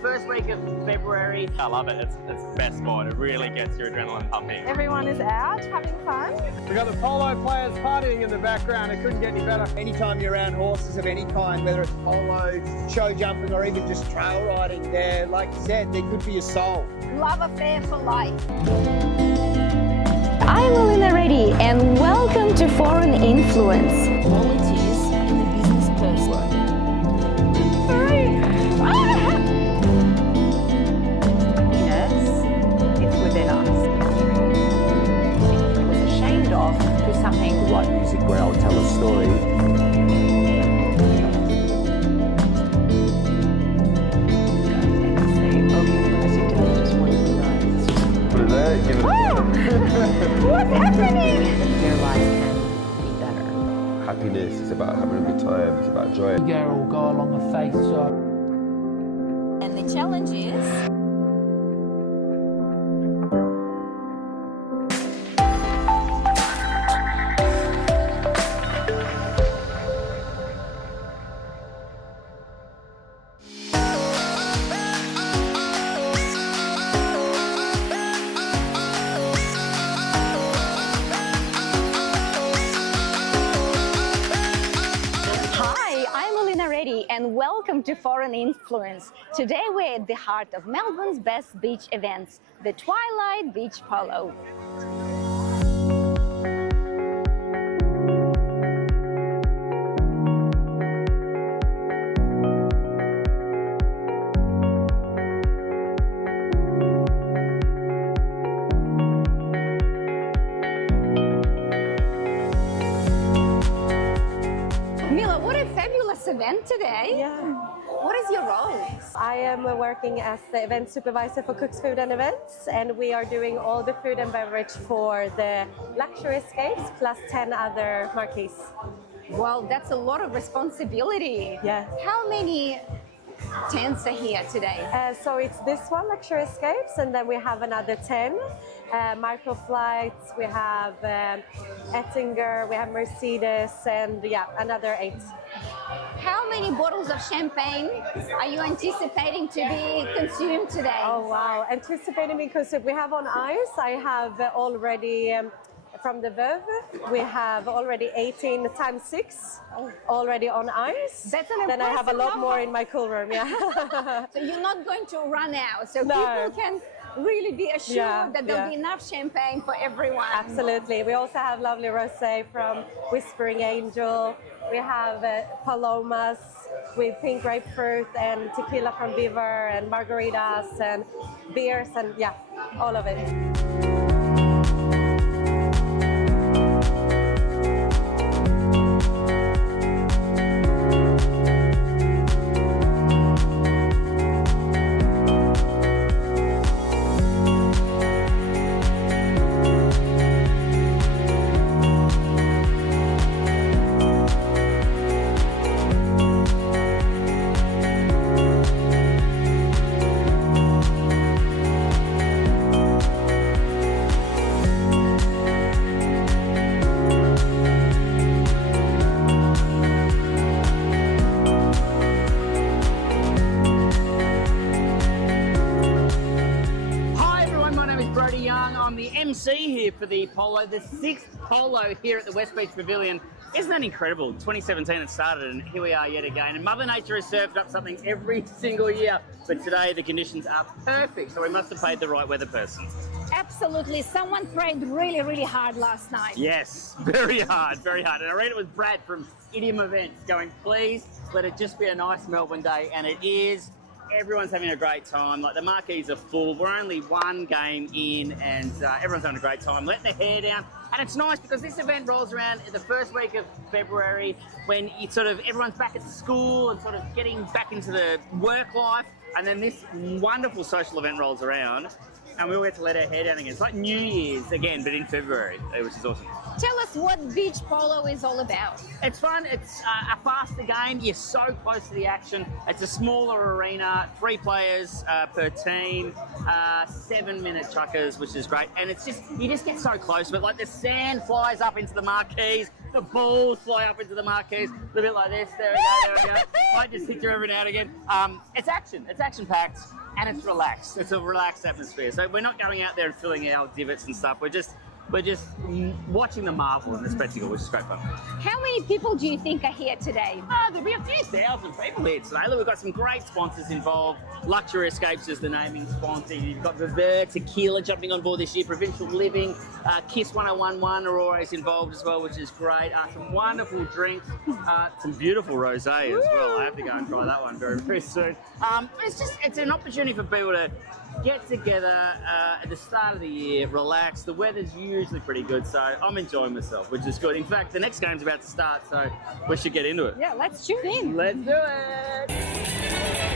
first week of February. I love it. It's the best sport. It really gets your adrenaline pumping. Everyone is out having fun. We've got the polo players partying in the background. It couldn't get any better. Anytime you're around horses of any kind, whether it's polo, show jumping, or even just trail riding, they're, like you said, they're good for your soul. Love affair for life. I'm Elina Reddy and welcome to Foreign Influence. Qualities in the business person. It's within us. It was ashamed of to something. Write music where I'll tell a story. What's happening? Their life can be better. Happiness is about having a good time, it's about joy. The girl will go along the faith side. And the challenge is and welcome to Foreign Influence. Today we're at the heart of Melbourne's best beach events, the Twilight Beach Polo. Event today. Yeah. What is your role? I am working as the event supervisor for Cooks Food and Events, and we are doing all the food and beverage for the luxury escapes plus 10 other marquees. Well, that's a lot of responsibility. Yeah. How many tents are here today? So it's this one, luxury escapes, and then we have another 10 microflights. We have Ettinger, we have Mercedes, and yeah, another 8. How many bottles of champagne are you anticipating to be consumed today? Oh wow, anticipating because we have on ice, I have already from the Veuve, we have already 18 times 6 already on ice. That's an Then I have a lot number. more in my cool room, yeah. So you're not going to run out, so No. people can really be assured that there'll yeah. be enough champagne for everyone. Absolutely. We also have lovely rosé from Whispering Angel. We have palomas with pink grapefruit and tequila from Beaver and margaritas and beers and yeah, all of it. MC here for the Polo, the 6th Polo here at the West Beach Pavilion. Isn't that incredible? 2017 it started and here we are yet again. And Mother Nature has served up something every single year. But today the conditions are perfect, so we must have paid the right weather person. Absolutely. Someone prayed really, really hard last night. Yes, very hard, very hard. And I read it was Brad from Idiom Events going, please let it just be a nice Melbourne day. And it is. Everyone's having a great time. Like the marquees are full. We're only one game in and everyone's having a great time, letting their hair down. And it's nice because this event rolls around in the first week of February when it's sort of everyone's back at school and sort of getting back into the work life. And then this wonderful social event rolls around. and we all get to let our hair down again. It's like New Year's again, but in February, which is awesome. Tell us what beach polo is all about. It's fun. It's a faster game. You're so close to the action. It's a smaller arena, 3 players per team, 7-minute chuckers, which is great. And it's just, you just get so close. But like the sand flies up into the marquees, the balls fly up into the marquees, a little bit like this. There we go. Might just hit you every now and again. It's action. It's action-packed, and it's relaxed. It's a relaxed atmosphere. So we're not going out there and filling our divots and stuff. We're just watching the marvel and the spectacle, which is great fun. How many people do you think are here today? There'll be a few thousand people here today. Look, we've got some great sponsors involved. Luxury Escapes is the naming sponsor. You've got Viver, Tequila jumping on board this year. Provincial Living, Kiss 1011 are always involved as well, which is great. Some wonderful drinks, some beautiful rosé as well. I have to go and try that one very, very soon. It's an opportunity for people to get together at the start of the year, relax. The weather's usually pretty good, so I'm enjoying myself, which is good. In fact, the next game's about to start, so we should get into it. Yeah, let's tune in. Let's do it.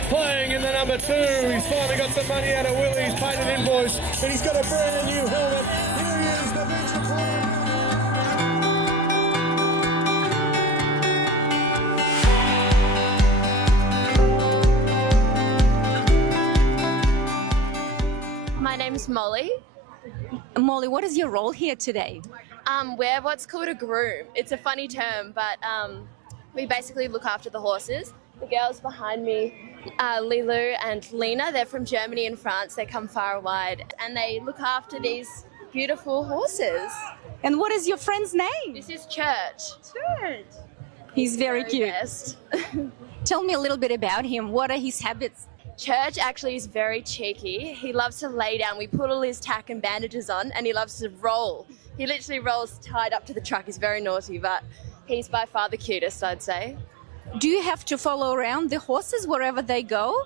Playing in the number 2, he's finally got some money out of Willie's paid an invoice, and he's got a brand new helmet. Here he is, the Beach Polo. My name's Molly. Molly, what is your role here today? We're what's called a groom. It's a funny term, but we basically look after the horses. The girls behind me, Lilu and Lena, they're from Germany and France. They come far and wide, and they look after these beautiful horses. And what is your friend's name? This is Church. Church. He's very cute. Best. Tell me a little bit about him. What are his habits? Church actually is very cheeky. He loves to lay down. We put all his tack and bandages on, and he loves to roll. He literally rolls tied up to the truck. He's very naughty, but he's by far the cutest, I'd say. Do you have to follow around the horses wherever they go?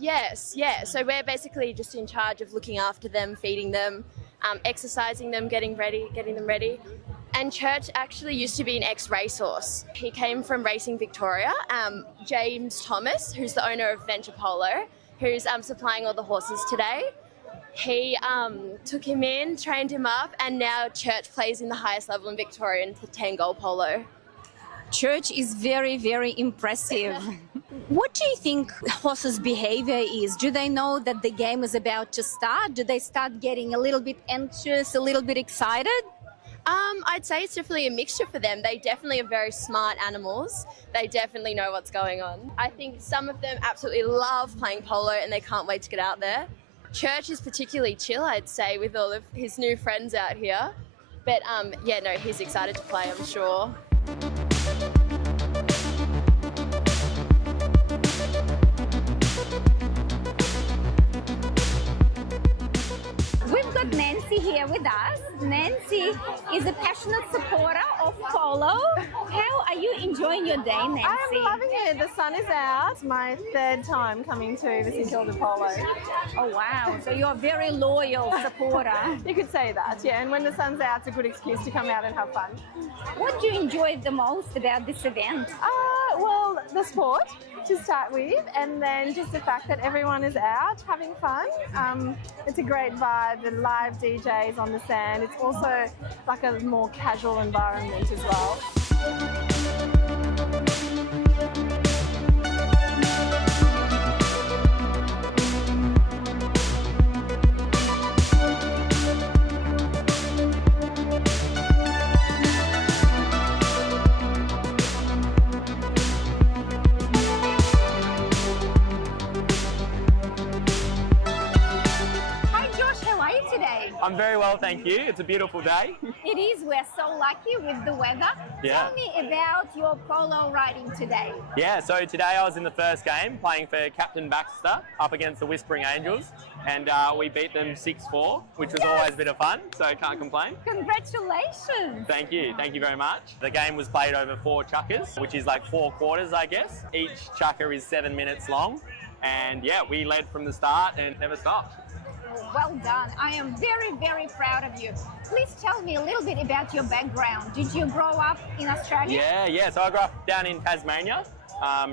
Yes, yeah. So we're basically just in charge of looking after them, feeding them, exercising them, getting them ready. And Church actually used to be an ex-racehorse. He came from Racing Victoria. James Thomas, who's the owner of Venture Polo, who's supplying all the horses today. He took him in, trained him up, and now Church plays in the highest level in Victoria in the 10-goal polo. Church is very, very impressive. What do you think horses' behavior is? Do they know that the game is about to start? Do they start getting a little bit anxious, a little bit excited? I'd say it's definitely a mixture for them. They definitely are very smart animals. They definitely know what's going on. I think some of them absolutely love playing polo and they can't wait to get out there. Church is particularly chill, I'd say, with all of his new friends out here. But yeah, no, he's excited to play, I'm sure. We've got Nancy here with us. Nancy is a passionate supporter of polo. How are you enjoying your day, Nancy? I'm loving it. The sun is out. My 3rd time coming to the St Kilda Polo. Oh, wow. So you're a very loyal supporter. You could say that, yeah. And when the sun's out, it's a good excuse to come out and have fun. What do you enjoy the most about this event? Well, the sport to start with, and then just the fact that everyone is out having fun. It's a great vibe, the live DJs on the sand. It's also like a more casual environment as well. I'm very well, thank you. It's a beautiful day. It is. We're so lucky with the weather. Yeah. Tell me about your polo riding today. Yeah, so today I was in the first game playing for Captain Baxter up against the Whispering Angels, and we beat them 6-4, which was always a bit of fun, so I can't complain. Congratulations. Thank you very much. The game was played over 4 chukkers, which is like 4 quarters, I guess. Each chukker is 7 minutes long, and yeah, we led from the start and never stopped. Well done. I am very, very proud of you. Please tell me a little bit about your background. Did you grow up in Australia? Yeah. So I grew up down in Tasmania,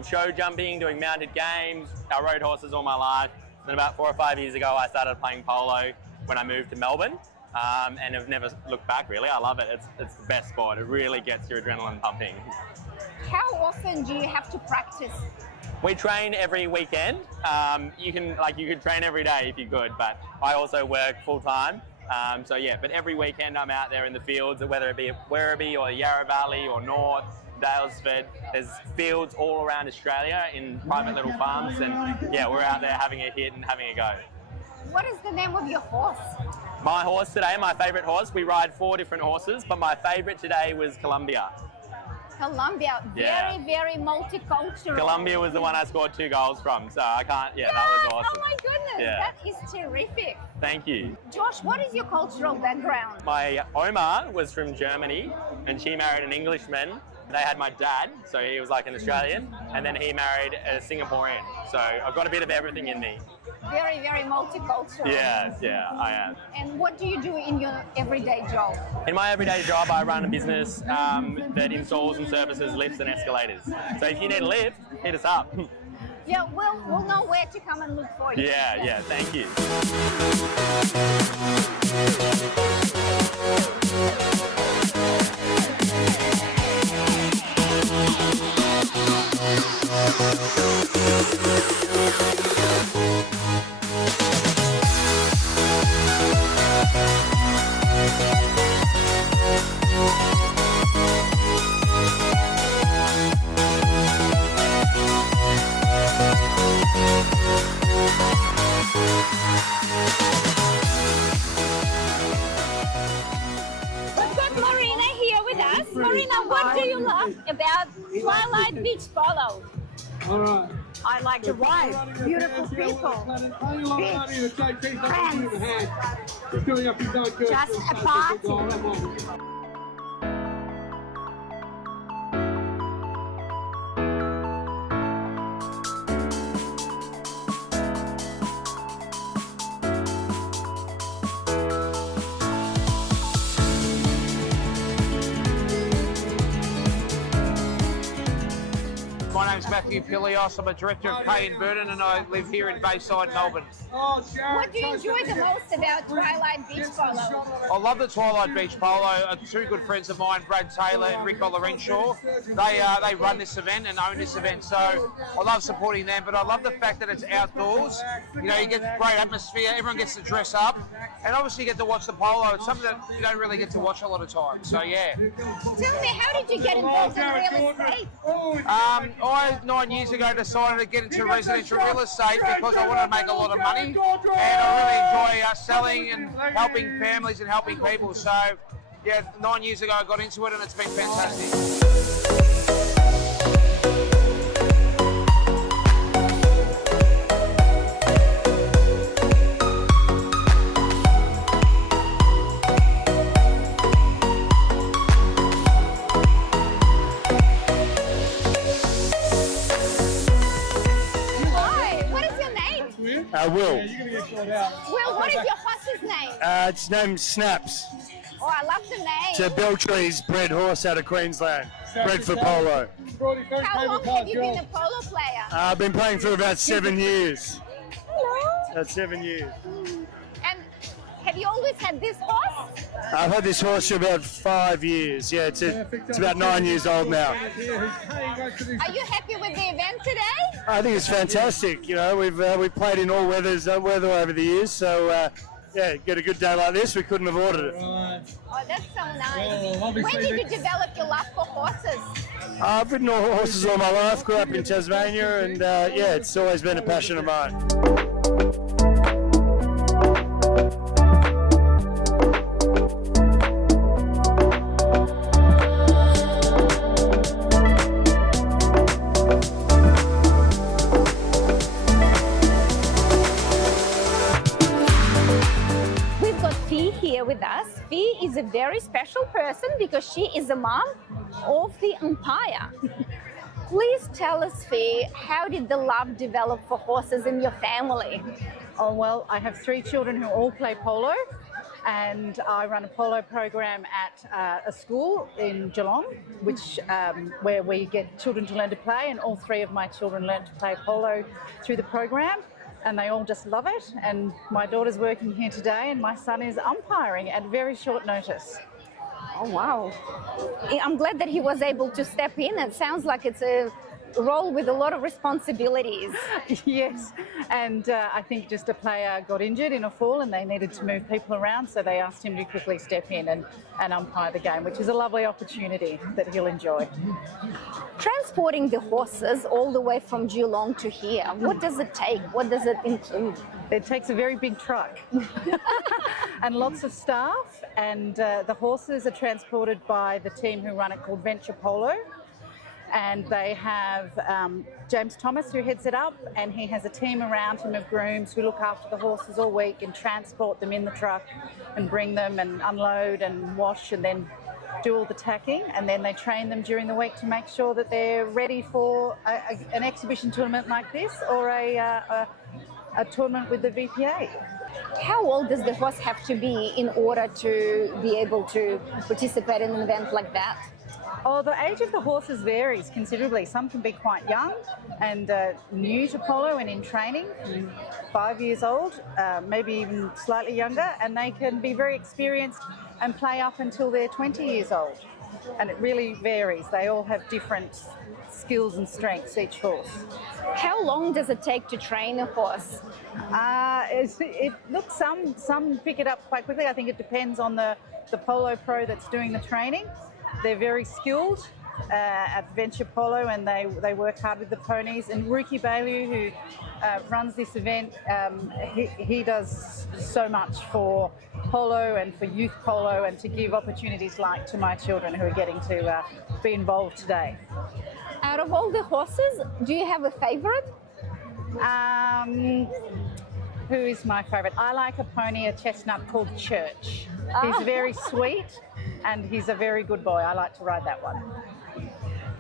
show jumping, doing mounted games. I rode horses all my life. Then about 4 or 5 years ago, I started playing polo. when I moved to Melbourne. And have never looked back, really. I love it. It's the best sport. It really gets your adrenaline pumping. How often do you have to practice? We train every weekend. You could train every day if you could, but I also work full time. So yeah, but every weekend I'm out there in the fields, whether it be at Werribee or Yarra Valley or North, Daylesford. There's fields all around Australia in private little farms, and yeah, we're out there having a hit and having a go. What is the name of your horse? My horse today, my favourite horse, we ride 4 different horses, but my favourite today was Columbia. Columbia, Yeah. very multicultural. Columbia was the one I scored 2 goals from, so I can't, yeah, that was awesome. Oh my goodness, Yeah. that is terrific. Thank you. Josh, what is your cultural background? My Oma was from Germany, and she married an Englishman. They had my dad, so he was like an Australian, and then he married a Singaporean. So I've got a bit of everything in me. Very multicultural. Yeah, I am. And what do you do in your everyday job? In my everyday job, I run a business that installs and services lifts and escalators. So if you need a lift, hit us up. Yeah, we'll know where to come and look for you. Yeah, thank you. We've got Marina here with us. Marina, what do you love about Twilight Beach Polo? All right. I like the wife, beautiful people, just a party. My name's Matthew Pilios. I'm a director of Pay and Burden, and I live here in Bayside, Melbourne. What do you enjoy the most about Twilight Beach Polo? I love the Twilight Beach Polo. 2 good friends of mine, Brad Taylor and Rick Olorenshaw. They run this event and own this event, so I love supporting them. But I love the fact that it's outdoors. You know, you get great atmosphere. Everyone gets to dress up, and obviously you get to watch the polo. It's something that you don't really get to watch a lot of times. So yeah. Tell me, how did you get involved in real estate? I 9 years ago decided to get into residential real estate because I wanted to make a lot of money, and I really enjoy selling and helping families and helping people. So yeah, 9 years ago I got into it, and it's been fantastic. Will. Will, what is your horse's name? Its name's Snaps. Oh, I love the name. It's a Beltree's bred horse out of Queensland, bred for polo. How long have you been a polo player? I've been playing for about 7 years. Hello. That's 7 years. And have you always had this horse? I've had this horse for about 5 years. Yeah, it's about 9 years old now. Are you happy with the event today? I think it's fantastic. You know, we've played in all weather over the years, so yeah, get a good day like this, we couldn't have ordered it. Oh, that's so nice. When did you develop your love for horses? I've ridden horses all my life, grew up in Tasmania, and yeah, it's always been a passion of mine. With us. Fee is a very special person because she is the mom of the umpire. Please tell us, Fee, how did the love develop for horses in your family? Oh, well, I have 3 children who all play polo, and I run a polo program at a school in Geelong, which where we get children to learn to play, and all 3 of my children learn to play polo through the program. and they all just love it. And my daughter's working here today, and my son is umpiring at very short notice. Oh, wow. I'm glad that he was able to step in. It sounds like it's a role with a lot of responsibilities. Yes, and I think just a player got injured in a fall and they needed to move people around, so they asked him to quickly step in and umpire the game, which is a lovely opportunity that he'll enjoy. Transporting the horses all the way from Geelong to here, what does it take? What does it include? It takes a very big truck and lots of staff, and the horses are transported by the team who run it called Venture Polo. And they have James Thomas who heads it up, and he has a team around him of grooms who look after the horses all week and transport them in the truck and bring them and unload and wash and then do all the tacking, and then they train them during the week to make sure that they're ready for an exhibition tournament like this or a tournament with the VPA. How old does the horse have to be in order to be able to participate in an event like that? Oh, the age of the horses varies considerably. Some can be quite young and new to polo and in training, 5 years old, maybe even slightly younger, and they can be very experienced and play up until they're 20 years old. And it really varies. They all have different skills and strengths, each horse. How long does it take to train a horse? Look, some pick it up quite quickly. I think it depends on the polo pro that's doing the training. They're very skilled at Venture Polo, and they work hard with the ponies. And Ruki Bailey, who runs this event, he does so much for polo and for youth polo and to give opportunities like to my children who are getting to be involved today. Out of all the horses, do you have a favorite? Who is my favourite? I like a pony, a chestnut called Church. He's very sweet and he's a very good boy. I like to ride that one.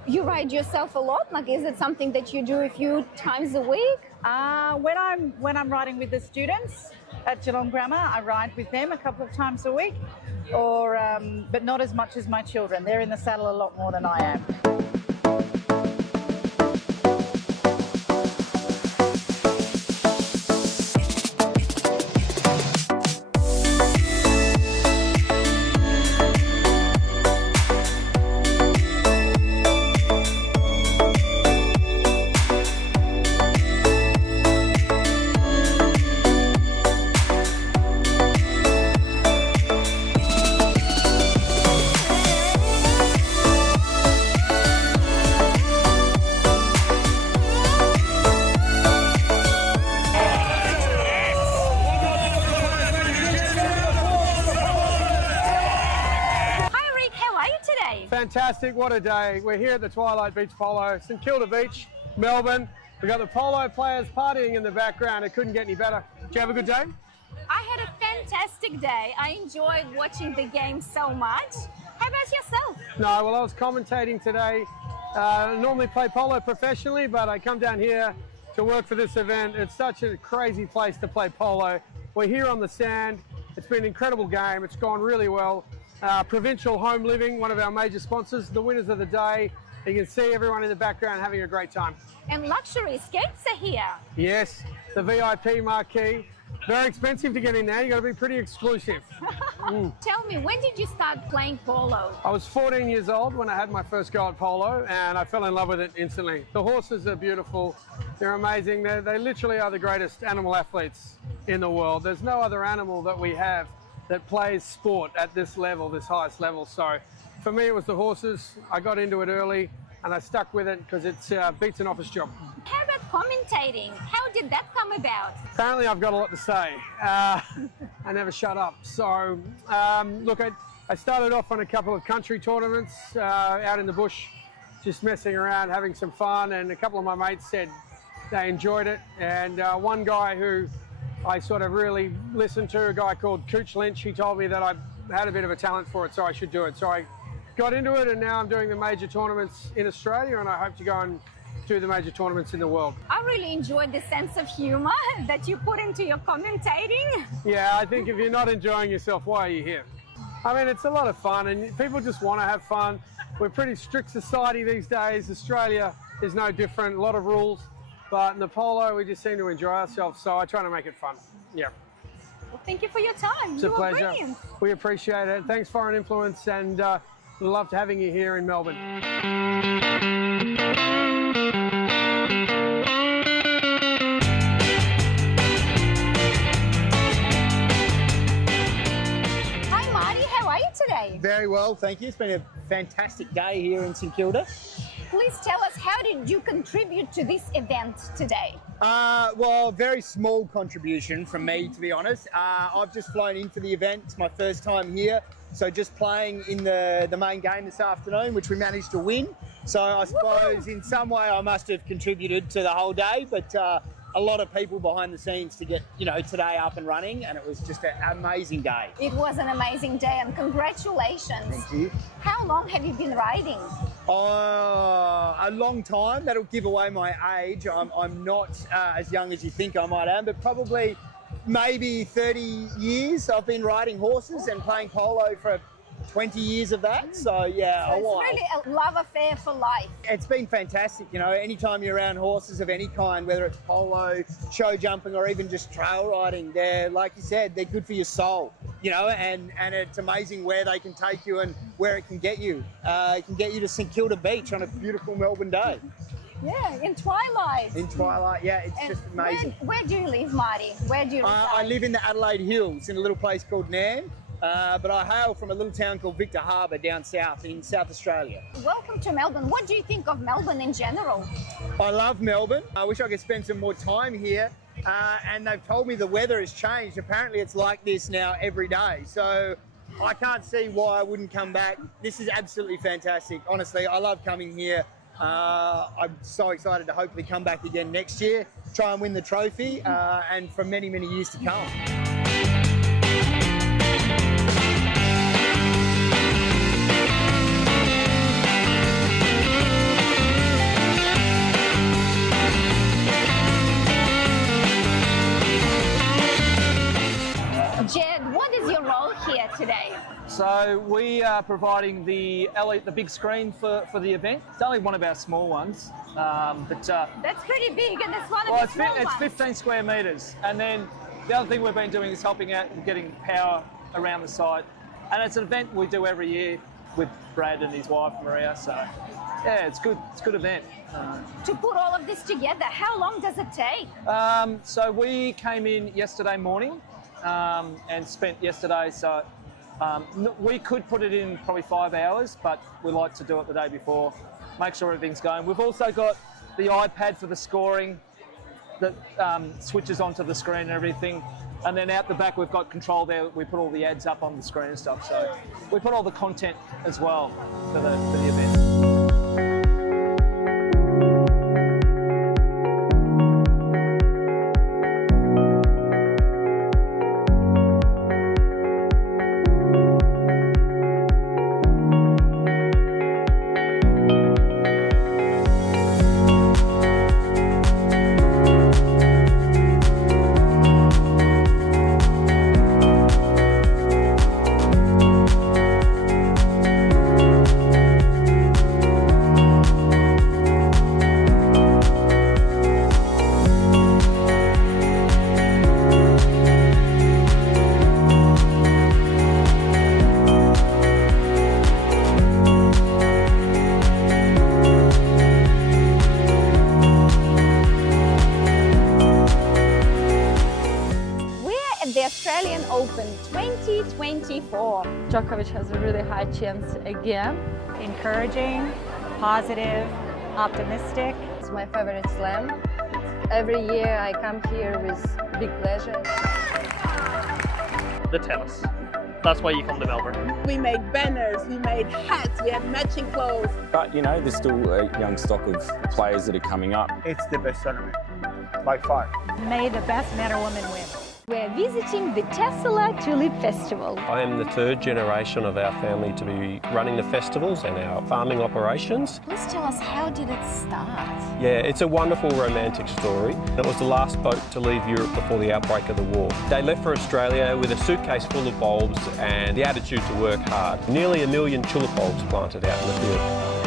You ride yourself a lot? Like, is it something that you do a few times a week? When I'm riding with the students at Geelong Grammar, I ride with them a couple of times a week, but not as much as my children. They're in the saddle a lot more than I am. Fantastic, what a day. We're here at the Twilight Beach Polo, St Kilda Beach, Melbourne. We've got the polo players partying in the background. It couldn't get any better. Did you have a good day? I had a fantastic day. I enjoyed watching the game so much. How about yourself? No, well, I was commentating today. I normally play polo professionally, but I come down here to work for this event. It's such a crazy place to play polo. We're here on the sand. It's been an incredible game. It's gone really well. Provincial Home Living, one of our major sponsors, the winners of the day. You can see everyone in the background having a great time. And luxury skates are here. Yes, the VIP marquee. Very expensive to get in there. You've got to be pretty exclusive. Tell me, when did you start playing polo? I was 14 years old when I had my first go at polo, and I fell in love with it instantly. The horses are beautiful. They're amazing. They literally are the greatest animal athletes in the world. There's no other animal that we have that plays sport at this level, this highest level. So for me, it was the horses. I got into it early and I stuck with it because it beats an office job. How about commentating? How did that come about? Apparently I've got a lot to say. I never shut up. So look, I started off on a couple of country tournaments out in the bush, just messing around, having some fun. And a couple of my mates said they enjoyed it. And one guy who I sort of really listened to, a guy called Cooch Lynch. He told me that I had a bit of a talent for it, so I should do it. So I got into it, and now I'm doing the major tournaments in Australia, and I hope to go and do the major tournaments in the world. I really enjoyed the sense of humour that you put into your commentating. Yeah, I think if you're not enjoying yourself, why are you here? I mean, it's a lot of fun, and people just want to have fun. We're a pretty strict society these days. Australia is no different, a lot of rules. but in the polo, we just seem to enjoy ourselves, so I try to make it fun. Yeah. Well, thank you for your time. It's You a were pleasure. brilliant. We appreciate it. Thanks, Foreign Influence, and we loved having you here in Melbourne. Hi, Marty. How are you today? Very well, thank you. It's been a fantastic day here in St Kilda. Please tell us, how did you contribute to this event today? Well, very small contribution from me, to be honest. I've just flown into the event. It's my first time here. So just playing in the main game this afternoon, which we managed to win. So I suppose in some way I must have contributed to the whole day, but a lot of people behind the scenes to get, today up and running, and it was just an amazing day. It was an amazing day, and congratulations. Thank you. How long have you been riding? A long time. That'll give away my age. I'm not as young as you think I might am, but probably maybe 30 years I've been riding horses and playing polo for 20 years of that. So yeah, So a it's while. really a love affair for life. It's been fantastic, anytime you're around horses of any kind, whether it's polo, show jumping, or even just trail riding, they're, like you said, they're good for your soul, and it's amazing where they can take you and where it can get you. It can get you to St Kilda Beach on a beautiful Melbourne day. Yeah, in Twilight. In Twilight, yeah, it's And just amazing. Where do you live, Marty? Where do you reside? I live in the Adelaide Hills in a little place called Nairn. But I hail from a little town called Victor Harbour down south in South Australia. Welcome to Melbourne. What do you think of Melbourne in general? I love Melbourne. I wish I could spend some more time here. And they've told me the weather has changed. Apparently it's like this now every day. So I can't see why I wouldn't come back. This is absolutely fantastic. Honestly, I love coming here. I'm so excited to hopefully come back again next year, try and win the trophy, and for many, many years to come. Jed, what is your role here today? So we are providing the big screen for the event. It's only one of our small ones, but That's pretty big, and it's one of well, the small it's ones. 15 square metres. And then the other thing we've been doing is helping out and getting power around the site. And it's an event we do every year with Brad and his wife Maria. So yeah, it's good. It's a good event. To put all of this together, how long does it take? So we came in yesterday morning and spent yesterday. So we could put it in probably 5 hours, but we like to do it the day before, make sure everything's going. We've also got the iPad for the scoring that switches onto the screen and everything. And then out the back, we've got control there. We put all the ads up on the screen and stuff. So we put all the content as well for the event. Open 2024. Djokovic has a really high chance again. Encouraging, positive, optimistic. It's my favorite slam. Every year I come here with big pleasure. The tennis. That's why you come to Melbourne. We made banners, we made hats, we had matching clothes. But there's still a young stock of players that are coming up. It's the best tournament, by far. May the best man or woman win. We're visiting the Tesla Tulip Festival. I am the third generation of our family to be running the festivals and our farming operations. Please tell us, how did it start? Yeah, it's a wonderful romantic story. It was the last boat to leave Europe before the outbreak of the war. They left for Australia with a suitcase full of bulbs and the attitude to work hard. Nearly 1 million tulip bulbs planted out in the field.